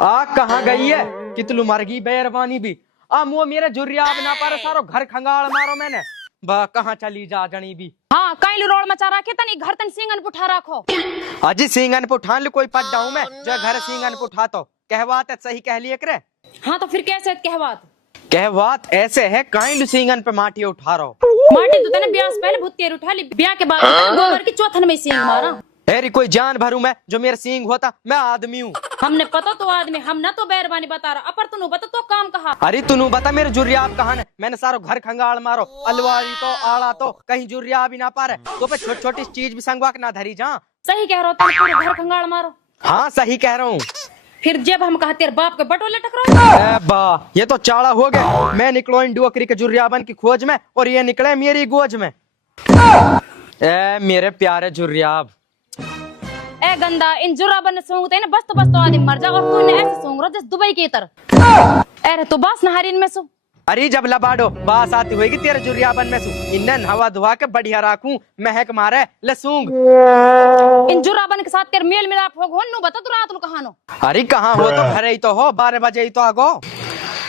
आ कहाँ गई है कितलू मर गई बेरवानी भी। आ मुँह मेरे जुर्रिया ना पारे सारो घर खंगाल मारो मैंने। बा कहाँ चली जा जनी भी। हाँ काइल रोड मचा रखे तनी घर तन सिंगन पुठा रखो। अजी सिंगन पे उठान लो कोई पट डाऊं मैं जो घर सिंगन पे उठा तो कहवात है सही कह लिए करे। हाँ तो फिर कैसे कहवात कहवात ऐसे है काइल सिंगन पे माटी उठा रहो। माटी तो तने ब्याह से पहले भुत्तेर उठा ली, ब्याह के बाद गोबर की चौथन में सिंग मारा। हेरी कोई जान भरू मैं जो मेरा सिंग होता मैं आदमी हूँ। हमने पता तो आदमी हम ना तो बैरबानी बता रहा अपर तू बता तो काम कहा। अरे तू बता मेरे जुर्रिया आप कहाँ है। मैंने सारो घर खंगाल मारो अलवारी तो आड़ा तो कहीं जुर्रिया भी ना पा रहे तो पे छोटी छोटी चीज भी संगवा के ना धरी जा। सही कह रहा हो तुम पूरे घर खंगाल मारो। हाँ सही कह रहा हूँ। फिर जब हम कहा तेरे बाप के बटोले टकराओ। बा ये तो चाड़ा हो गया। मैं निकलो इन डुअकरी के जुर्रियाबन की खोज में और ये निकले मेरी गोज में। ए मेरे प्यारे जुर्रियाब ए गंदा इन जुराबन ने सूंघते ना बस तो आदमी मर जा और तूने ऐसे सूंघ रहा जैसे दुबई की तरह। अरे तो बस नहरीन में सो। अरे जब लबाडो बास आती होगी तेरे जुर्रियाबन में सू इन्हें हवा धुआ के बढ़िया राखूं महक मारे ले सूंघ। इन जुराबन के साथ तेरे मेल मिलाप हो गो नु बता तू रात नु कहानो। अरे कहाँ हो तो घरे ही तो हो 12 बजे ही तो आगो।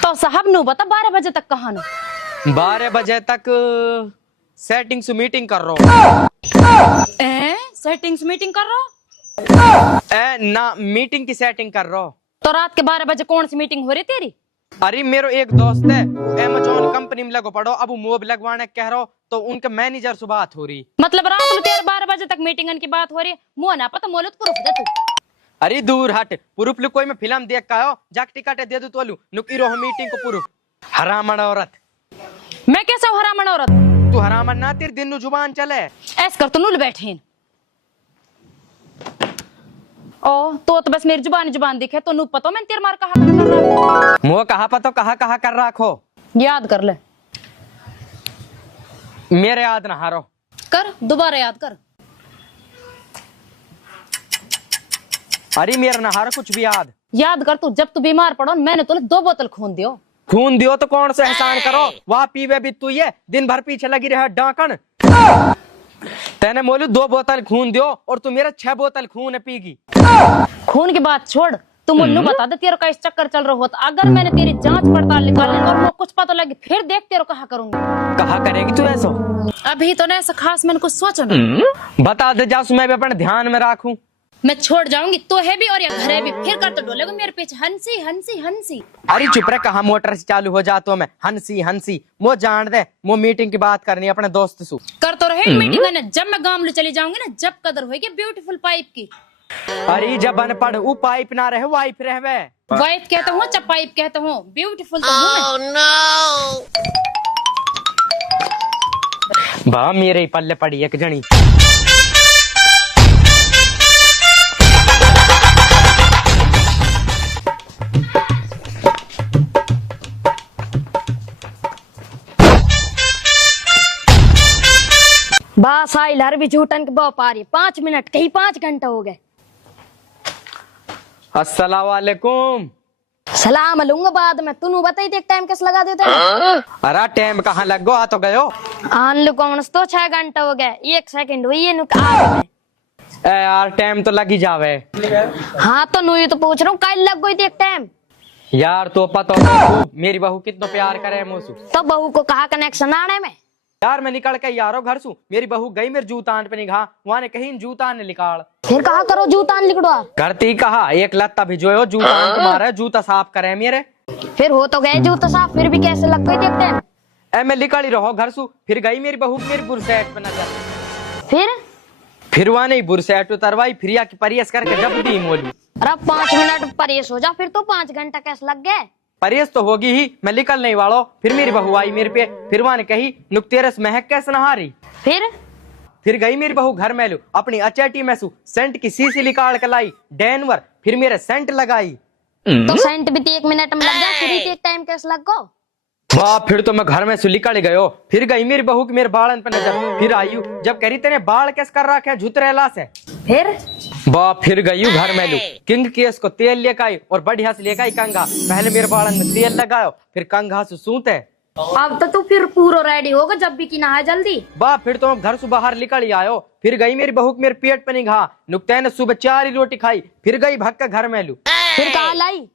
तो साहब नु बता 12 बजे तक कहानो। 12 बजे तक सेटिंग्स मीटिंग कर रहा। सेटिंग्स मीटिंग कर रहा ना मीटिंग की सेटिंग कर रहा। तो रात के 12 बजे कौन सी मीटिंग हो रही तेरी। अरे मेरे एक दोस्त है अमेज़न कंपनी में लगो पड़ो अब मोब लगवाने कह रहा तो उनके मैनेजर से बात हो रही। मतलब रात में तेरे 12 बजे तक मीटिंग की बात हो रही मुँह ना पता मोलत प्रूफ दे तू। अरे दूर हट पुरुफ लुक कोई मैं फिल्म देख का हो जाक टिकट दे दू तोलू नुकी रहो मीटिंग को पुरुफ हरामन औरत। मैं कैसे हूँ हरामन औरत। तू हरामन ना तेरी दिन नु जुबान चले ऐस कर तू नुल बैठे ओ तो बस मेरी जुबान दिखे तो नु पता मैं तेरे मार कहा कर रहा मुँह कहा पतो कहा कर रखो याद कर ले मेरे याद ना हारो कर दोबारा याद कर। अरे मेरा ना हारो कुछ भी याद कर तू जब तू बीमार पड़ो मैंने तुझे 2 बोतल खून दियो तो कौन सा एहसान करो वहाँ पीवे भी तू ये दिन भर पीछे लगी रहे डाकन। तेने मोलू 2 बोतल खून दियो और तू मेरा 6 बोतल खून पीगी। खून की बात छोड़ तू मुन्नू बता दे तेरे का इस चक्कर चल रहा होता अगर मैंने तेरी जांच पड़ताल निकाली और मुझे कुछ पता लगी फिर देख तेरे कहा करूंगी। कहा करेगी तू ऐसा अभी तो ऐसा खास मैंने कुछ सोचा ना बता दे जा मैं भी अपने ध्यान में रखूं। मैं छोड़ जाऊंगी तो है भी और या घरे भी फिर कर तो डोलेगा मेरे पीछे हंसी हंसी हंसी। अरे चुप रहे कहा मोटर से चालू हो जातो मैं हंसी हंसी मो जान दे मो मीटिंग की बात करनी अपने दोस्त से कर तो रहे मीटिंग ना जब मैं गांव में चली जाऊंगी ना जब कदर होगी ब्यूटीफुल पाइप की। अरे जब अनपढ़ वो पाइप ना रहे वाइफ रहे वाइफ कहता हूँ जब पाइप कहता हूँ ब्यूटीफुल तो हूँ मैं। बा मेरे ही पल्ले पड़ी एक जनी। बस आई लहर भी झूठन के बो पा रही 5 मिनट कहीं 5 घंटे हो गए। अस्सलाम वालेकुम। सलाम लूंगा बाद में तू बताई देख टाइम कैसे लगा देते अरे टाइम कहाँ लग गो आ तो गयो आन लो कौन तो 6 घंटे हो गए 1 सेकंड हुई है नुक आ यार टाइम तो लग ही जावे। हाँ तो नु ये तो पूछ रहा हूँ कल लग गई देख टाइम। यार तो पता हो मेरी बहू कितना प्यार करे मुझसे तो बहू को कहा कनेक्शन आने में। यार मैं निकल के यारो घर सू मेरी बहू गई मेरे जूता पे निगाह वहां ने कहीं जूता ने निकाल फिर कहा करो जूता लिखवा करती कहा एक लत्ता भिजो जूता मारे जूता साफ करे मेरे। फिर हो तो गए जूता साफ फिर भी कैसे लग गई देखते हैं। ए मैं निकल ही रहो घर सू फिर गई मेरी बहू मेरी बुरसेट पे नजर फिर वहां नहीं बुरसेट उतरवाई फिर की परियस करके जब दी मोली। अरे 5 मिनट परियस हो जा फिर तो 5 घंटा कैसे लग गए। परियस तो होगी ही मैं निकल नहीं वालो फिर मेरी बहू आई मेरे पे फिर वहां ने कही नुकतेरस महक कैसे नहारी। फिर गई मेरी बहू घर में लू अपनी अचेटी में सू सेंट की सीसी निकाल के लाई डेनवर फिर मेरे सेंट लगाई। तो सेंट भी 1 मिनट में लग गया फिर एक टाइम कैसे लग गो। वाह फिर तो मैं घर में से निकल गयो फिर गई मेरी बहू की मेरे बालन पे नजर फिर आई जब करी तेने बाल कैसे कर रखे झुतरेला से फिर वाह फिर गई घर में लू किंग केस को तेल लेकर आई और बढ़िया से लेकर आई कंघा पहले मेरे बालन में तेल लगाओ फिर कंघा से सूते। अब तो तू फिर पूरा रेडी होगा जब भी की नहा जल्दी। वाह फिर तो घर से बाहर निकल ही आयो फिर गई मेरी बहू मेरे पेट पे निगाह नुकते ने सुबह 4 ही रोटी खाई फिर गई भक्का घर में लू फिर कहा लाई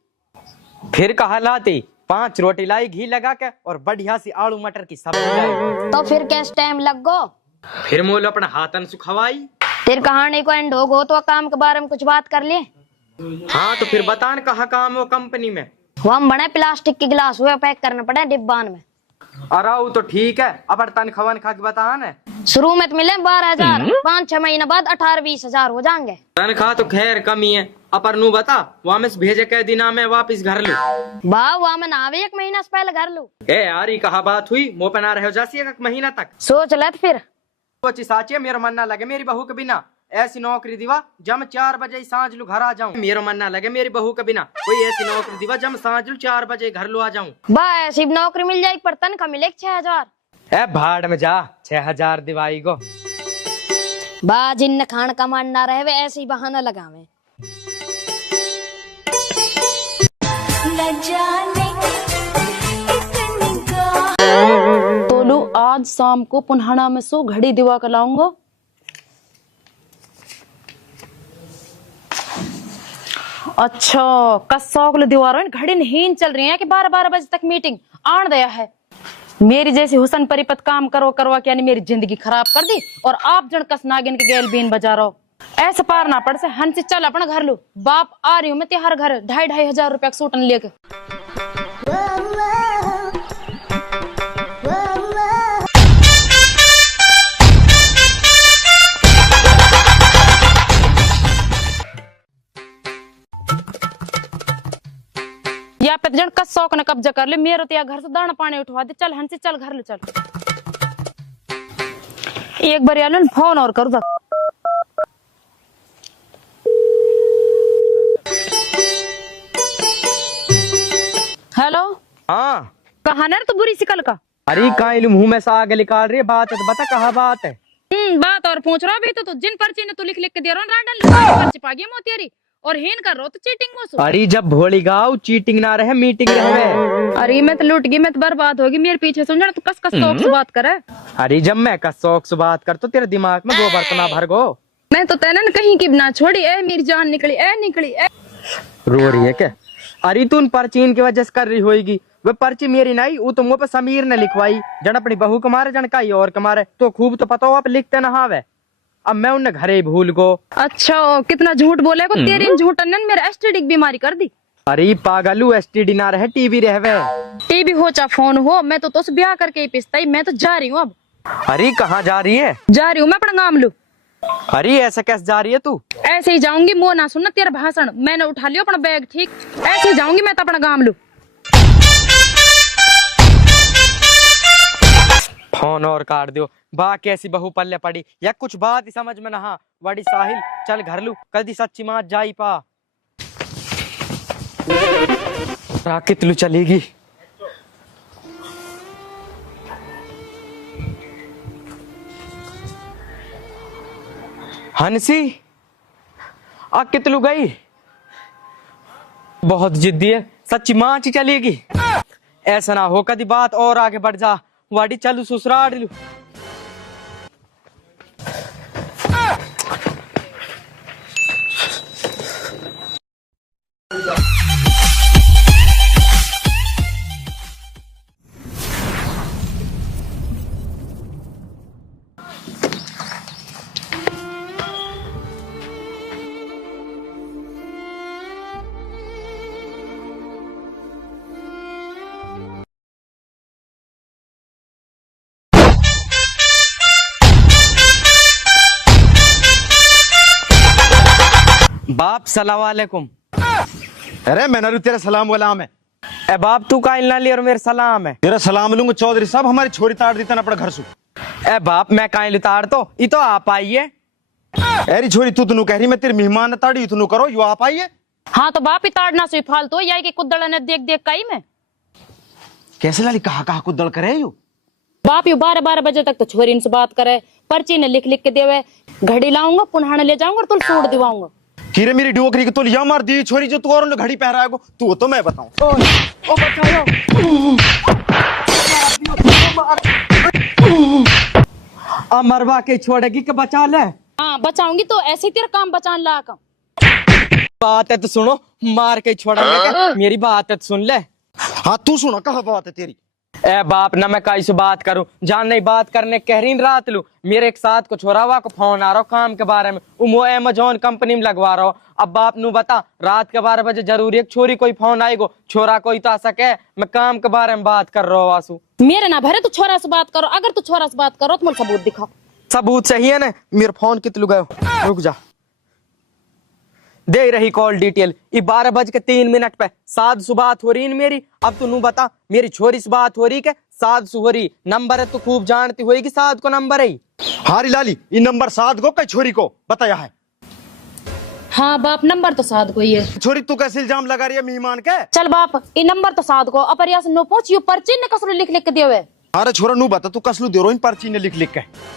फिर कहा लाती 5 रोटी लाई घी लगा के और बढ़िया सी आलू मटर की सब्जी लाई। तो फिर कैस टाइम लग गो? फिर मोल अपना हाथन सुखवाई। फिर कहानी को एंड हो गो तो काम के बारे में कुछ बात कर लिए। हाँ तो फिर बतान कहा काम हो कंपनी में? वो हम बने प्लास्टिक के गिलास हुए पैक करने पड़े डिब्बान में। अराऊ तो ठीक है, अब तनख्वाह खा के बतान है। शुरू में तो मिले 12,000, 5-6 महीने बाद 18-20 हजार हो जाएंगे। तनख्वाह तो खैर कमी है, अपर नू बता वापस भेजे के दिना में वापिस घर लू। वाह मैं ना 1 महीना से पहले घर लू। ए यार ये कहा बात हुई, मुँह पे ना रहो जासी एक महीना तक। सोच let फिर। सोची साची मेरा मन ना लगे मेरी बहू के बिना। ऐसी नौकरी दिवा जब 4 बजे सांझ लू घर आ जाऊं। मेरा मन ना लगे मेरी बहू के बिना। कोई ऐसी नौकरी दिवा जब सांझ लू 4 बजे घर लू आ जाऊं। बा ऐसी नौकरी मिल जाएगी पर तनख्वाह मिले 6,000। ए भाड़ में जा 6,000 दिवाई को। बा जिन खान कमान ना रहे ऐसे ही बहाना लगावे। तोलू आज शाम को पुनहाना में सो घड़ी दिवा कर लाऊंगा। अच्छा कस्सौकल दीवारों घड़ी नहीं चल रही है कि 12-12 बजे तक मीटिंग आन दिया है। मेरी जैसी हुसन परिपत काम करो करवा के यानी मेरी जिंदगी खराब कर दी और आप जन कस नागिन के गेल बीन बजा रहो। ऐसे पार ना पड़ से हंसी चल अपना घर लो। बाप आ रही हूँ मैं तिहार घर 2,500 हजार रुपया का सूटन लेके। या पे जन कस शौक ने कब्जा कर ले मेरे तो या घर से दाना पानी उठवा दे। चल हंसी चल घर ले चल। एक बार यार फोन और करू। हेलो हाँ कहा ना तो बुरी सिकल का। अरे काइल मुंह में से आगे निकाल रही है बात है तो बता कहा बात है। बात और पूछ रहा भी तो जिन पर्ची ने तू लिख लिख के दे रहा हूँ पर्ची पा गया मोतियारी और हेन कर रहा हो तो चीटिंग मोसो। अरे जब भोली गाँव चीटिंग ना रहे मीटिंग रहे। अरे मैं तो लूट गई मैं तो बर्बाद होगी मेरे पीछे समझा तू कस कस शौक से बात करे। अरे जब मैं कस शौक से बात कर तो तेरे दिमाग में गोबर तो ना भर गो। मैं तो तेना कहीं की ना छोड़ी ए मेरी जान निकली ए। रो रही है क्या? अरे तू उन पर्ची की वजह से कर रही होगी। वो पर्ची मेरी नहीं वो तो मुँह पे समीर ने लिखवाई। जन अपनी बहू को मारे जन कई और कमारे तो खूब तो पता हो आप लिखते ना हावे। अब मैं उन्हें घरे भूल गो। अच्छा कितना झूठ बोले को तेरी झूठन ने मेरे एसटीडी की बीमारी कर दी। अरे पागलू एसटीडी ना रहे टीवी रहे। टीवी हो चाहे फोन हो मैं तो उस ब्याह करके ही पिसता मैं तो जा रही हूँ अब। अरे कहाँ जा रही है? जा रही हूँ मैं अपना नाम लू। अरे ऐसा कैसे जा रही है तू? ऐसे ही जाऊंगी मुँह ना सुनना तेरा भाषण। मैंने उठा लिया अपना बैग ठीक ऐसे ही जाऊंगी मैं तो अपना गाँव लू। फोन और काट दियो। बा कैसी बहू पल्ले पड़ी या कुछ बात ही समझ में नहा। बड़ी साहिल चल घर लू कल दी सच्ची माँ जाई पा। राकित लू चलेगी। हंसी आ कितलू गई? बहुत जिद्दी है सच्ची माँ ची चलेगी। ऐसा ना हो कदी बात और आगे बढ़ जा। वाड़ी चलू ससुराल लू। बाप सलाम वालेकुम। अरे मैं नरू तेरा सलाम वलाम है। ए बाप तू का इल्ला ले और मेरे सलाम है। तेरा सलाम लूंगा चौधरी साहब हमारी छोरी तार देता ना अपना घर से। ए बाप मैं काहे उतार तो ये तो आप आइए। अरे छोरी तू तनु कह रही मैं तेरी मेहमान ताड़ी तनु करो यो आप आइए। हाँ तो बाप ही ताड़ना से फालतू या कि कुद्दड़ ने देख देख कई में कैसे लाली कहा कुदल करे यू। बाप यू 12-12 बजे तक तो छोरी इनसे बात करे पर्ची ने लिख लिख के देवे घड़ी लाऊंगा पुनः ले जाऊंगा और तुम सूट दिवाऊंगा। कीरे मेरी डोकरी की तो लिया मार दी छोरी जो तू और घड़ी पहरा है तू तो मैं बताऊं। ओ बचाओ। मरवा के छोड़ेगी कि बचा ले? हाँ बचाऊंगी तो ऐसे ही तेरा काम बचान ला का। बात है तो सुनो, मार के छोड़ा मेरी बात है तो सुन ले। हाँ तू सुना, कहा बात है तेरी। ए बाप ना मैं काई से बात करूं, जान नहीं बात करने कह रही रात लू। मेरे एक साथ को छोरावा को फोन आ रहा काम के बारे में, वो अमेजोन कंपनी में लगवा रहा हो। अब बाप नू बता, रात के 12 बजे जरूरी एक छोरी कोई फोन आएगो, छोरा कोई तो आ सके, मैं काम के बारे में बात कर रहा हूँ। वासु मेरे ना भरे, तू छोरा से बात करो। अगर तू छोरा से बात करो तो मुझे सबूत दिखाओ। सबूत सही है ना, मेरे फोन कितलू गयो, रुक जा दे रही कॉल डिटेल। 12:03 पे साध से बात हो रही मेरी। अब तू नू बता, मेरी छोरी से बात हो रही के साध से हो रही? नंबर है तू खूब जानती होगी कि साध को नंबर है। हारी लाली, ये नंबर साध को कई छोरी को बताया है? हाँ बाप, नंबर तो साध को ही है। छोरी तू कैसे इल्जाम लगा रही है मेहमान के? चल बाप, ये नंबर तो साध को अपर यहाँ से नो पहुंच, यू पर्ची ने कसरो लिख लिख के दिए हुए। अरे छोरा नू बता, तू कसलू दे रो पर्ची ने लिख लिख के?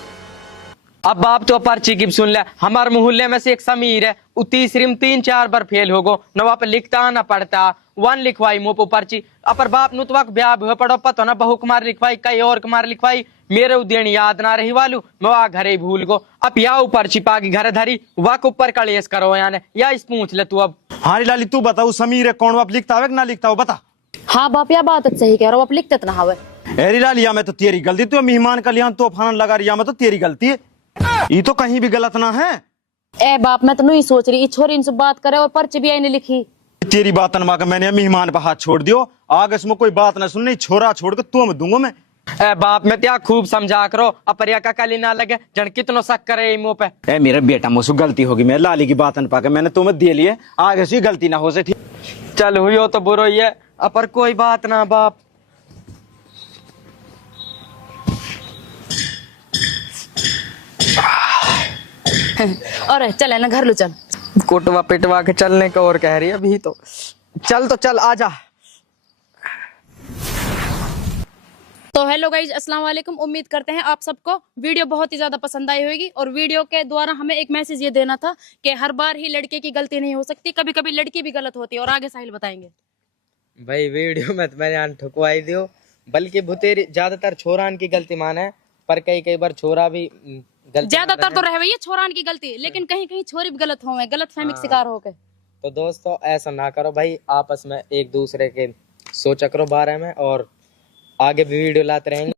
अब बाप तो पर्ची की सुन ले। हमारे मोहल्ले में से एक समीर है, वो तीसरी में 3-4 बार फेल हो गो, न वहाँ पे लिखता ना पढ़ता। 1 लिखवाई मुँह पर्ची अपर बाप नु तो ब्याह हुआ पड़ो पतो ना, बहु कुमार लिखवाई कई और कुमार लिखवाई, मेरे उदेण याद ना रही वालू, मैं वहाँ घरे भूल गो। अब या पर्ची पागी घर धरी वाक ऊपर कलेश करो याने, या इस पूछ ले तू। अब हारी लाली तू बता, वो समीर है कौन, आप लिखता है ना लिखता हो बता? हाँ बाप, यह बात सही कह रहा हूँ, आप लिखते तो ना हवे। अरे लाली, या मैं तो तेरी गलती, तू मेहमान का लिया तो फान लगा रही, या मैं तो तेरी गलती है, ये तो कहीं भी गलत ना है। ए बाप, मैं तो नहीं सोच रही, छोरी इनसे बात करे और पर्ची भी आई नहीं लिखी। तेरी बात अनमा का मैंने मेहमान पे हाथ छोड़ दियो, आगे इसमें कोई बात ना सुननी, छोरा छोड़ के तुम दूंगा मैं। ए बाप मैं त्या खूब समझा करो, अपरिया का कली ना लगे, जन कितनो शक करे मुंह पे। ए मेरा बेटा, मुझसे गलती होगी, मैं लाली की बात अनपा के मैंने तुम्हें दे लिए, आगे से गलती ना हो से, ठीक? चल हुई हो तो बुरो ही है, अपर कोई बात ना बाप। और चल है ना घर लो, चल कोटवा पिटवा के चलने का और कह रही है अभी तो। चल तो चल आजा। तो हेलो गाइज, अस्सलाम वालेकुम। उम्मीद करते हैं आप सबको वीडियो बहुत ही ज्यादा पसंद आई होगी। और वीडियो के द्वारा हमें एक मैसेज ये देना था कि हर बार ही लड़के की गलती नहीं हो सकती, कभी कभी लड़की भी गलत होती है। और आगे साहिल बताएंगे। भाई वीडियो में तो मैंने ठुकवाई दियो, बल्कि भुतेरी ज्यादातर छोरान की गलती माने, पर कई बार छोरा भी ज्यादातर तो रहे भैया छोरान की गलती, लेकिन कहीं कहीं छोरी भी गलत हो, गलत फहमी का शिकार हो गए। तो दोस्तों ऐसा ना करो भाई, आपस में एक दूसरे के सोचा करो बारे में, और आगे भी वीडियो लाते रहेंगे।